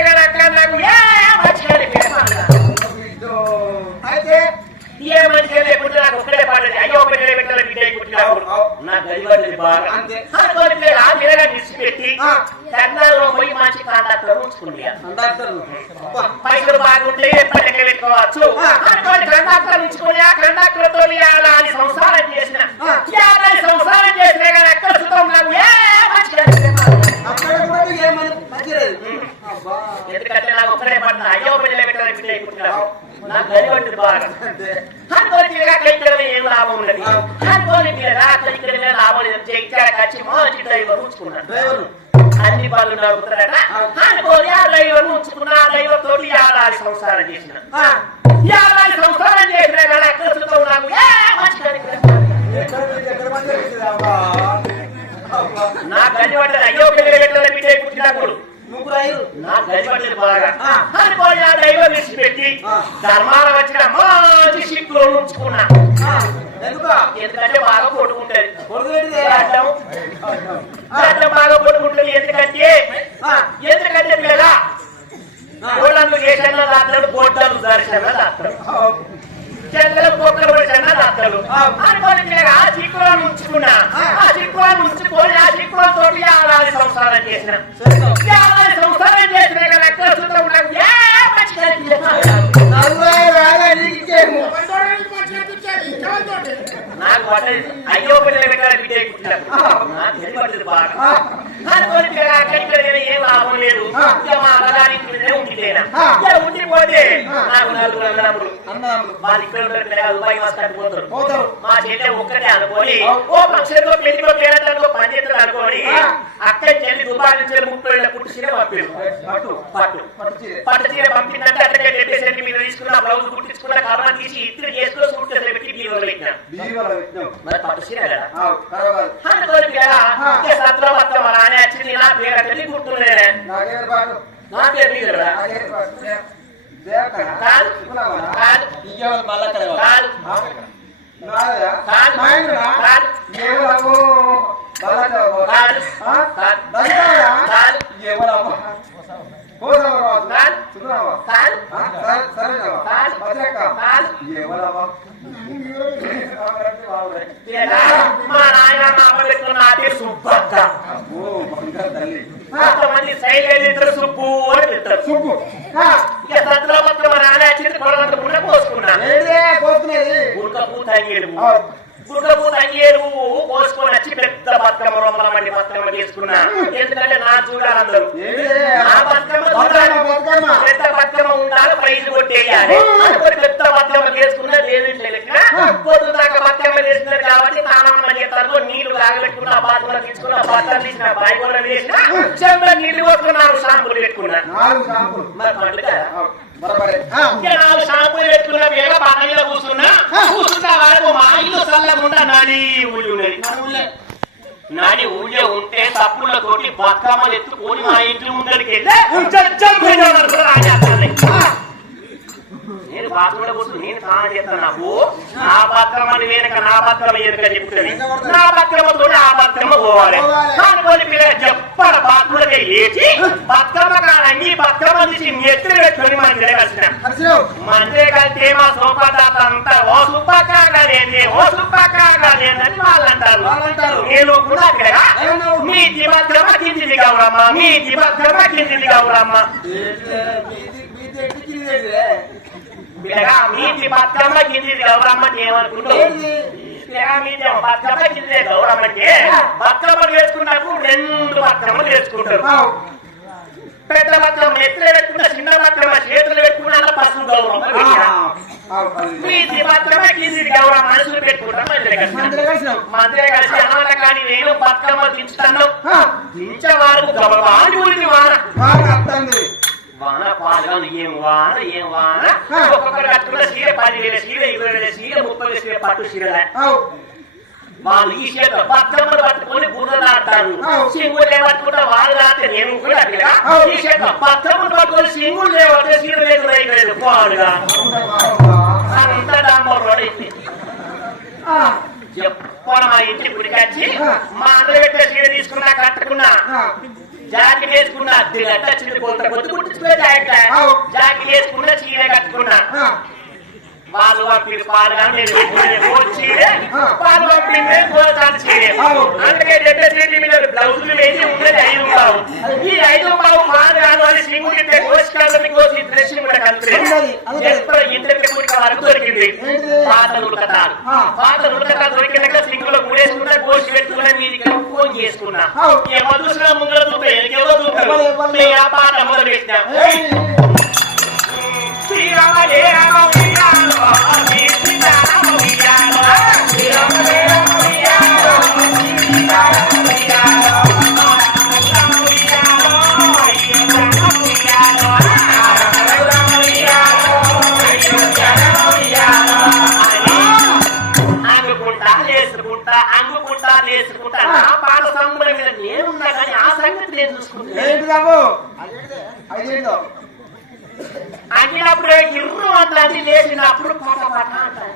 నాకు అయితే ఏ మంచిగా లేకుంటే నాకు ఒక్కడే పాడలేదు అయ్యో పిల్లలు పెట్టాలి బిడ్డ పుట్టినప్పుడు నాకు గడిపడి బాగా ఆ పిల్లగా నిలిచిపెట్టి కన్నాలో పోయి మంచి కాంటాక్ట్లో ఉంచుకుంది పైసలు బాగుంటే ఎప్పటికే పెట్టుకోవచ్చు కండాక్టర్ ఉంచుకుని ఆ కండాక్టర్తో యాదాది సంసారం చేసిన యాదాది సంసారం చేసిన కానీ ఎక్కడ సుఖం నాకు ఏ మంచిగా ఎందుకంటే నాకు ఒక్కడే పడిన అయ్యో పిల్లలు పెట్టాలి బిడ్డ పుట్టినప్పుడు నాకు గడిపడి బాగా ఏం లాభం ఉన్నది లాభం డ్రైవర్ ఉంచుకున్నాడు అన్ని పనులు నడుపుతాడట అనుకోని ఆ డ్రైవర్ ఉంచుకున్న ఆ డ్రైవర్ తోటి యాదాది సంసారం చేసిన యాదాది సంసారం చేసిన కానీ అక్కడ సుఖం నాకు నా గడిపడ్డది అయ్యో పిల్లలు పెట్టాలి బిడ్డ పుట్టినప్పుడు నా గడిపడ్డది బాగా అనుకోని ఆ డ్రైవర్ విడిచిపెట్టి ధర్మాలు వచ్చిన మంచి షిప్లో ఉంచుకున్నా ఎందుకంటే బాగా కొట్టుకుంటది బాగా కొట్టుకుంటది ఎందుకంటే పిల్లగా గోళ్ళను చేసిన దాంట్లో గోడ్డలు దర్శన దాంట్లో చెల్లెలు కుక్కలు పడిన దాంట్లో అనుకోని పిల్లగా ఆ చిక్కులో ఉంచుకున్నా ఆ చిక్కులో ఉంచుకొని ఆ చిక్కులో తోటి యాదాది సంసారం చేసిన యాదాది సంసారం చేసిన కదా ఎక్కడ చూద్దాం నాకు అయ్యో పిల్లలు పెట్టాలి బిడ్డ పుట్టినప్పుడు బాగా అనుకోని ఏం లాభం లేదు మా అన్నదానికి ఉండిపోయినా ఉండిపోతే నాకు నలుగురు అన్నదమ్ములు వాళ్ళు ఇక్కడ ఉంటారు దుబాయ్ మాస్ కట్టుకుంటారు మా చెల్లె ఒక్కటే అనుకోని ఓ పక్షంలో పెళ్లిలో తేడాలో పనిచేస్తారు అనుకోని అక్కడ చెల్లి దుబాయ్ నుంచి 30,000 పుట్టు చీర పంపారు పట్టు చీర పంపిందంటే అట్లకే 70 సెంటీమీటర్ తీసుకున్న బ్లౌజ్ కుట్టించుకున్న కర్మ తీసి ఇద్దరు చేసుకుని సూట్ పెట్టి బీరువాలో పెట్టినా మరి పట్టు చీర కదా అనుకోని సత్రవత్తం రాని వచ్చింది నా పేరు తల్లి గుర్తులేదే నా పేరు మీద కాదు మా నాయన మా అమ్మ పెట్టుకున్న అదే సుబ్బత్త కొంతమంది సైలెంట్ సుబ్బు అని పెడతారు సుబ్బు ఇక సత్తులో మొత్తం మా నాన్న వచ్చింది పొడగంట గుండె పోసుకున్నా గుడకపూ తంగేరు పోసుకొని వచ్చి పెద్ద బతుకమ్మ రొమ్మల మండి బతుకమ్మ చేసుకున్నా ఎందుకంటే నా చూడాలి అందరూ నా బతుకమ్మ పెద్ద బతుకమ్మ ఉండాలి ప్రైజ్ కొట్టేయాలి అనుకోని పెద్ద బతుకమ్మ చేసుకున్నా లేదు పొద్దు దాకా బతుకమ్మ చేసుకున్నారు కాబట్టి తానమ్మ చేస్తారు నీళ్లు తాగబెట్టుకున్నా బాత్రూంలో తీసుకున్నా బట్టలు తీసిన బాయిగోళ్ళు వేసిన చెంబ నీళ్లు కొట్టుకున్నారు షాంపూలు పెట్టుకున్నా మరి పండుగ షాంపూలు పెట్టుకున్న వేళ పక్కన కూర్చున్నా వరకు మా ఇల్లు చల్లకుండా నాడి ఊళ్ళో ఉంటే తప్పులతోటి బతుకమ్మలు ఎత్తుకొని మా ఇంటి ముందరికి నేను బాత్రూంలో కూర్చుని నేను స్నానం చేస్తాను నాకు నా బతుకమ్మని వెనక నా బతుకమ్మ ఎదుక చెప్తుంది నా బతుకమ్మతో ఆ బతుకమ్మ పోవాలి అనుకోని పిల్లలు చెప్పాల బాత్రూంలోకి లేచి బతుకమ్మ కాదండి బతుకమ్మ తీసి ఎత్తులు పెట్టుకొని మందిరే కలిసిన మందిరే కలిస్తే మా సోపదాత అంతా ఓ సుప్పకాగలేండి అని వాళ్ళు అంటారు నేను కూడా అక్కడ మీ బతుకమ్మ కిందిది కావురమ్మ మీ బతుకమ్మ కిందిది కావురమ్మ మీది బతుకమ్మ కిందిది గౌరమ్మ ఏమనుకుంటావు బతుకమ్మ కిందిదే గౌరమ్మ అంటే బతుకమ్మలు వేసుకున్నప్పుడు 2 బతుకమ్మలు వేసుకుంటారు పెద్ద బతుకమ్మ ఎత్తులు పెట్టుకున్న చిన్న బతుకమ్మ చేతులు పెట్టుకున్న పసుపు గౌరమ్మ మీది బతుకమ్మ కిందిది గౌరమ్మ మనసులు పెట్టుకుంటాం మందిరే కలిసి అన్నమాట కానీ నేను బతుకమ్మ దించుతాను దించేవారు గౌరవాన్ని ఊరికి వాన పాల్గొని ఏం వాన ఒక్కొక్కరు కట్టుకున్న చీర 10,000 చీర 20,000 చీర 30,000 చీర పట్టు చీరలే వాళ్ళు ఈ చేత బతుకమ్మలు పట్టుకొని బుర్రలు ఆడతారు, సింగులు లేవట్టుకుంటా వాళ్ళు రాస్తే నేను కూడా ఈ చేత బతుకమ్మలు పట్టుకొని సింగులు లేవట్టే సీరు లేదు పోవాలిగా అంత డాంబర్ రోడ్ అయిపోయింది. చెప్పను మా ఇంటి గుడికి వచ్చి మా అందరూ పెట్టే సీర తీసుకున్నా కట్టుకున్నా జాకెట్ వేసుకున్నా గట్ట చిన్న కొంత కొద్ది కుట్టించుకునే జాకెట్ వేసుకున్నా చీర కట్టుకున్నా వాళ్ళు పంపిణీ పాలు కానీ పాలు పంపిణీ అందుకే బ్లౌజులు వేసి ఉండేది 5 పావు. ఈ 5 పావు పాలు కాదు అని సింగుడితే కోసికాలని కోసి డ్రెస్సింగ్ కూడా కలిపి ఇంటి గుడికి వరకు దొరికింది. పాత ఉడకతాలు దొరికినాక సింగులో కూడేసుకున్నా కోసి పెట్టుకున్నా మీది ఫోన్ చేసుకున్నా ఎవరు చూసినా ముందులో చూస్తే ఎవరో చూస్తారు ఆ పాట మొదలు పెట్టినా శ్రీరామ జయ రామ అంగుకుంటా లేసుకుంటా నా పాట సంబరం మీద నేనున్నా కానీ ఆ సంగతి నేను చూసుకుంటాను. అడిగినప్పుడు ఇర్రు అట్లాంటి లేచినప్పుడు పాట పాట అంటారు.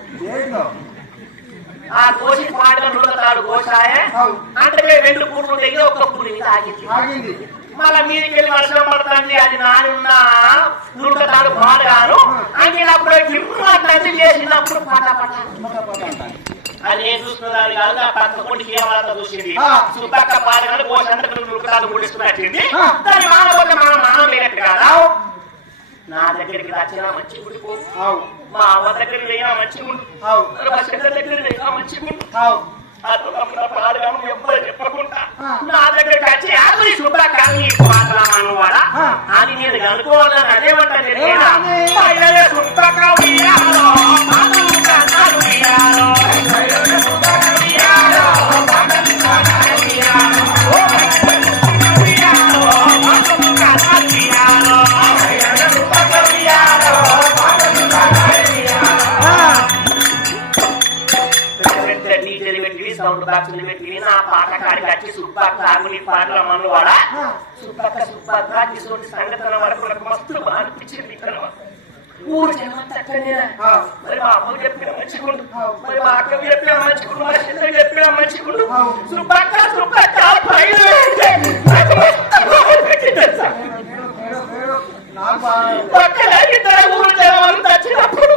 ఆ కోసి పాటలు నూనెతాడు కోసాయే అంటే 2 పూటలు దగ్గర ఒక్క పూడి మీద ఆగింది. మళ్ళా మీదికి వెళ్ళి వర్షం పడుతుంది అది నానున్నా నూనెతాడు పాడగాను అడిగినప్పుడు ఇర్రు అట్లాంటి లేచినప్పుడు పాట పాట అది నేను చూసుకున్నాను కాదు. నా పక్క కొన్ని కేవలంతా చూసింది సుబ్బక్క పాడగాను కోసంతా నూనెతాడు కూడిస్తున్నట్టింది. దాని మానవ లేనట్టు కాదా నా దగ్గరికి వచ్చినా మంచి గుడిపో మా అమ్మ దగ్గర లేనా మంచి గుండు మా చెల్ల దగ్గర లేనా మంచి గుండు ఎవ్వరు చెప్పకుండా నా దగ్గరికి వచ్చి ఆవిడ శుభ్రకాన్ని మాట్లాడమన్నవాడా అది నేను కనుక్కోవాలని అదేమంటాను సౌండ్ బాక్సులు పెట్టి నా పాట కాడికి వచ్చి సుబ్బక్క ఆగుని పాటలు అమ్మన్నవాడా సుబ్బక్క తీసుకుంటే సంగతన వరకు నాకు మస్తు బాగా అనిపించింది. ఊరు జనమంతా అక్కడనేనా మరి మా అమ్మ చెప్పిన మంచిగుండు మరి మా అక్క చెప్పిన మంచిగుండు మా చిన్న చెప్పిన మంచిగుండు సుబ్బక్క ఊరు జనం వచ్చినప్పుడు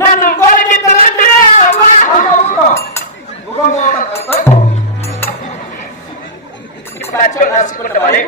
నన్ను రాసుకుంటామని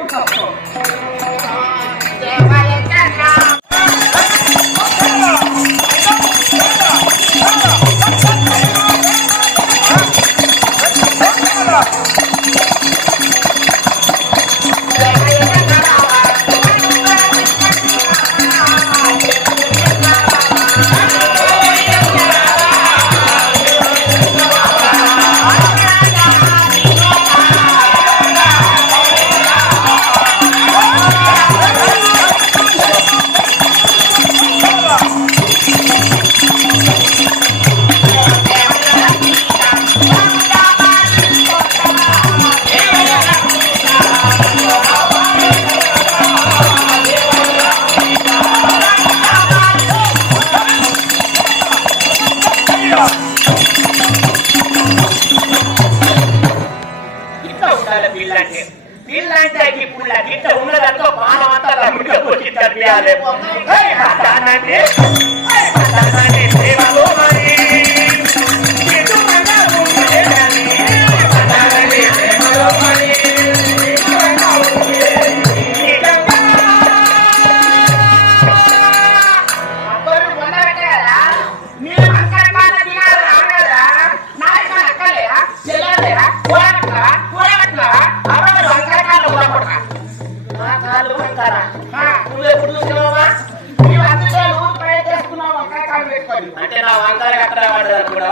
అంటే నా వంకాయ కట్టరా కూడా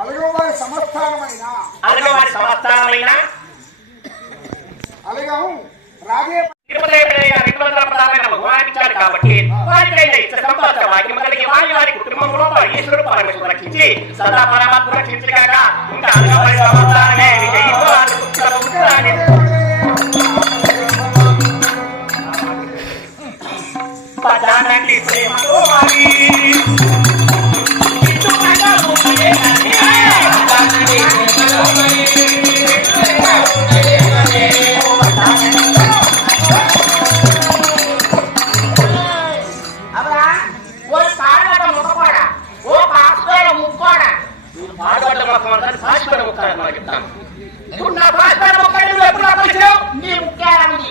అలాగే అలాగే వారి సంస్థానమైన రాగే తిరుపతి ప్రధానమైన భగవానించారు కాబట్టి వారికైనా ఇచ్చ సంపాదన వాక్యం కలిగి వారి కుటుంబంలో వారి ఈశ్వరుడు పరమేశ్వరుడు రక్షించి సదా పరమాత్మ రక్షించగాక ఇంకా వారి సంస్థానమే విజయంతో అనుకుంటారు. పదానండి ప్రేమతో వారి ఇప్పుడు నా భాష మొక్కడు నువ్వు ఎప్పుడు నాకు వచ్చినావు నీ ముఖ్యాలని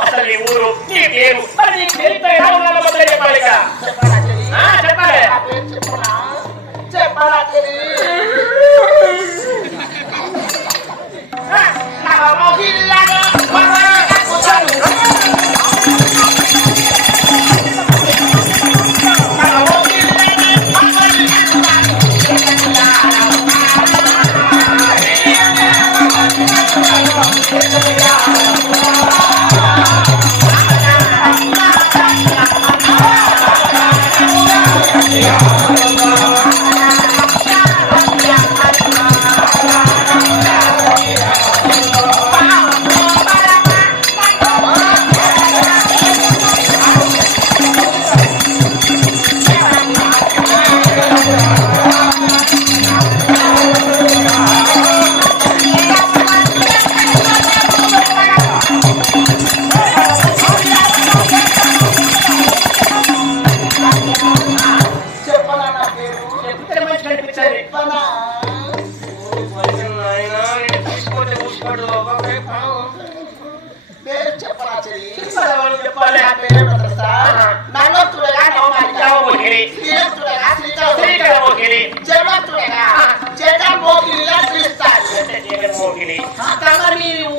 అసలు నీ ఊరు నీ పేరు మరి నీకు తెలియదు ఎలా ఉండాలో మొదలు చెప్పాలి చెప్పాలి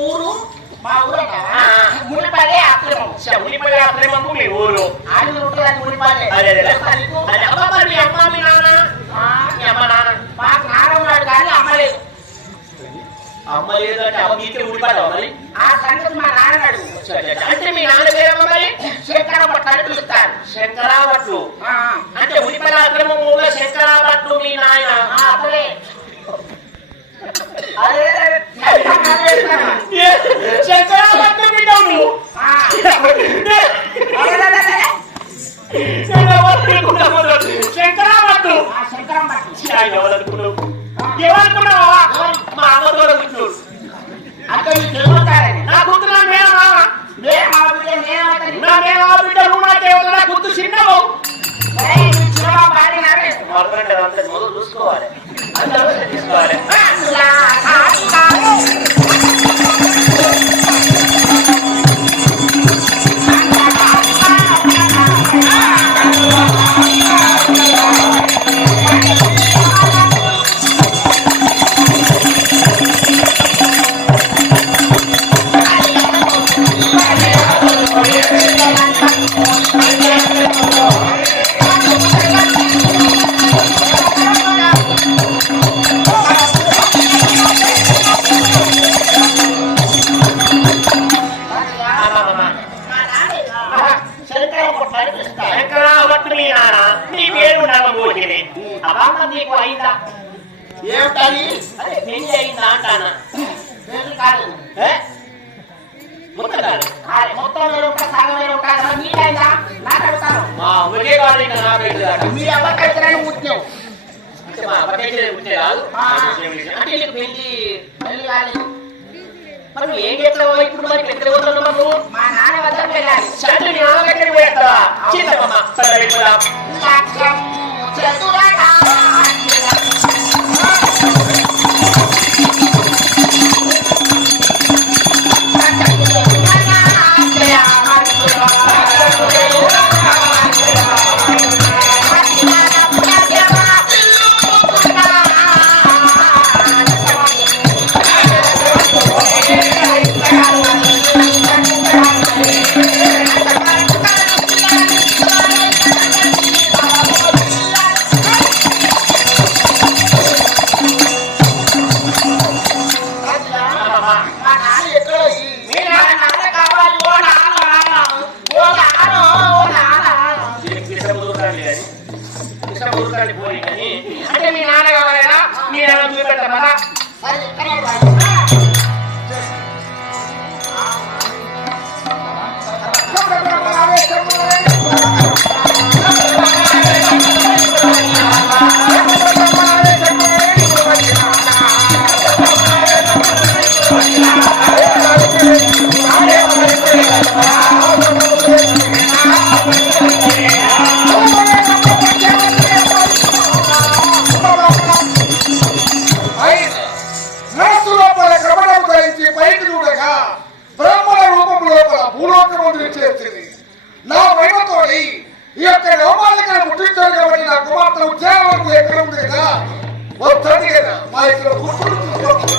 ఊరు మా ఊరు మునిపడే ఆశ్రమం మునిపడే ఆశ్రమం మీ ఊరు ఆడి మునిపడే మీ అమ్మ మీ నాన్న మీ అమ్మ నాన్న మాకు నాన్న ఉన్నాడు కానీ అమ్మ లేదు. అమ్మ లేదు అంటే అమ్మ మీకే ఊడిపడ్డావు మరి ఆ సంగతి మా నాన్న అంటే మీ నాన్న పేరమ్మ మరి శంకరాభట్లు పిలుస్తారు. శంకరాభట్లు అంటే మునిపడే ఆశ్రమంలో శంకరాభట్లు మీ నాయన అప్పుడే శంకరాభట్లు బిడ్డవు శంకరాభట్లు ఎవరనుకున్నావా మా అమ్మతో కూర్చోడు అంటే నా కూతురు నా బిడ్డ నువ్వు నాకేమన్నా గుర్తు చిన్నవు మొదలు చూసుకోవాలి తీసుకోవాలి. నీ పేరు నమ్మబోతుంది అబామ నీకు అయిందా ఏమిటని పెళ్లి అయిందా అంటానా కాదు మొత్తం కాదు మొత్తం వేరు ఉంటా సగం వేరు ఉంటా మీకైందా నాకు అడుగుతాను మా ఒకే కాదు ఇంకా నా పెళ్లి కాదు మీ ఎవరికైతే ఉద్యోగం అంటే మా అవ్వకైతే ఉంటే కాదు అంటే నీకు పెళ్లి కాలేదు మరి నువ్వు ఏం చేస్తావు ఇప్పుడు మరి ఎక్కడ పోతున్నావు మరి నువ్వు మా నాన్న వద్దకు వెళ్ళాలి చంద్రు నీ నాన్న దగ్గరికి పోయేస్తావా చిన్నమ్మ సరే వెళ్ళిపోదాం లక్ష్యం చతురగా అంటే మీ నాన్న కావాలైనా మీ నాన్న చూపెడతామా పైకి చూడగా బ్రహ్మణ రూపం లోపల భూలోకం చేసింది. నా మహిమతో ఈ యొక్క లోపాలికను ముట్టించారు కాబట్టి నా కుమార్తె ఉద్యోగం ఎక్కడ ఉంది కదా వస్తుంది కదా మా ఇక్కడ కూర్చుంటుంది.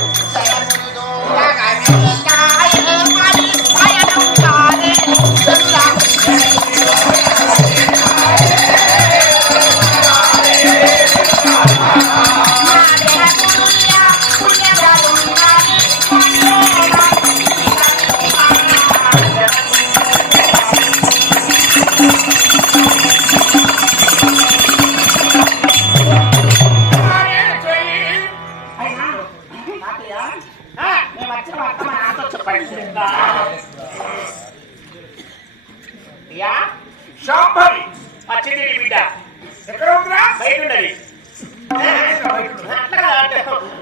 శాంభవి వచ్చింది నీ బిడ్డ ఎక్కడ ఉందిరా? బయట ఉన్నది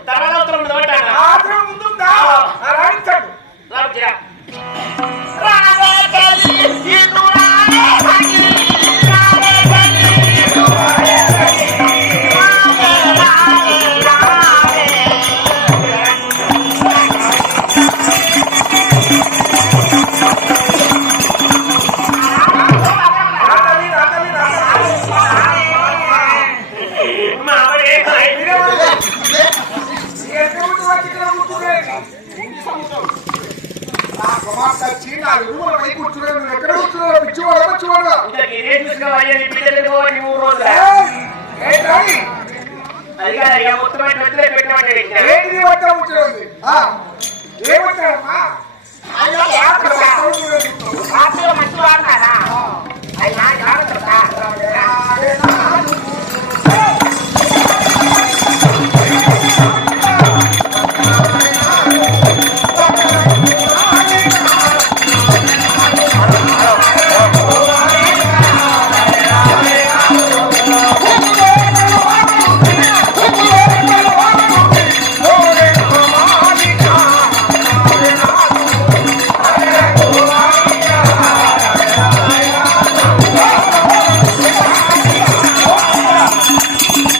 తర్వాత ఉంటాను ఆశ్రమం ముందుందా? రాణించండి. రాజా ఎక్కడ కూర్చున్నావు? పిచ్చివాడా పిచ్చివాడా? ఏంటి వద్ద కూర్చున్నది? ఏమొచ్చాడమ్మా? మంచి వాడినారా